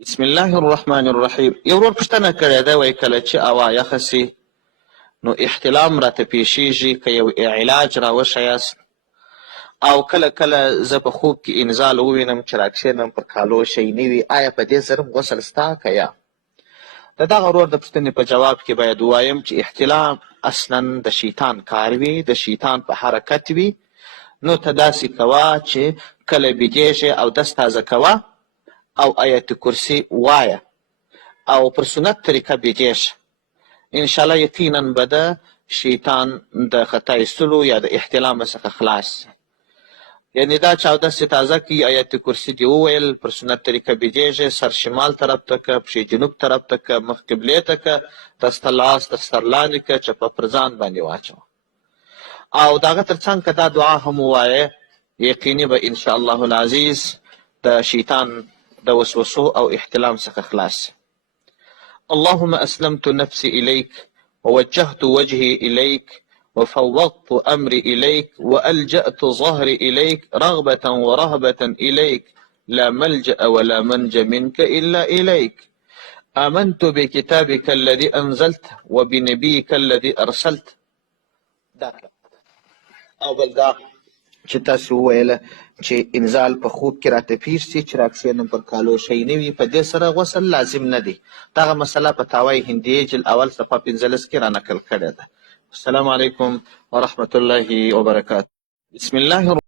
بسم الله الرحمن الرحیم. یو ورور پوښتنه کړې ده، وایي کله چې هوا یخه سي نو احتلام راته پیښیږي، که یو علاج راوښیاست. او کله کله زه په خوب کې انزال ووینم چې راکښېنم پر کالو شی نه وي، آیا په دې سره غسل سته که یا؟ د دغه ورور د پوښتنې په جواب کې باید ووایم چې احتلام اصلا د شیطان کار وي، د شیطان په حرکت وي. نو ته داسې کوه چې کله بیدېږې او دست تازه کوه او آیت کرسي وایه او پر سنت طریقه بیدېږه. انشاءالله یقینا به د شیطان د خطا ایستلو یا د احتلام څخه خلاص سي. یعنې دا چې اودس یې تازه کړي، آیت کرسي دې وویل، پر سنت طریقه بیدېږې، سر شمال طرف ته که، پښې جنوب طرف ته که، مخ قبلې ته که، دسته لاس تر سر لاندې که، چپه پر ځان باندې واچوه. او د هغه تر څنګ که دا دعا هم ووایې، یقیني به انشاءالله العزیز د شیطان د وسوسو او احتلام څخه خلاص سي. اللهم اسلمت نفسي إليك ووجهت وجهي إليك وفوضت أمري إليك وألجأت ظهري إليك رغبة ورهبة إليك لا ملجأ ولا منج منك إلا إليك. آمنت بكتابك الذي أنزلت وبنبيك الذي أرسلت. او بل دا چې تاسو وویله چې انزال په خوب کې راته پېښ سي چې راکښېنم پر کالو شی نه وي، په دې سره غسل لازم نه دی. دغه مسله په تاوی هندیې جلد اول صفحه 15 کې رانقل کړې ده. السلام علیکم ورحمة الله وبرکاته. بسم الله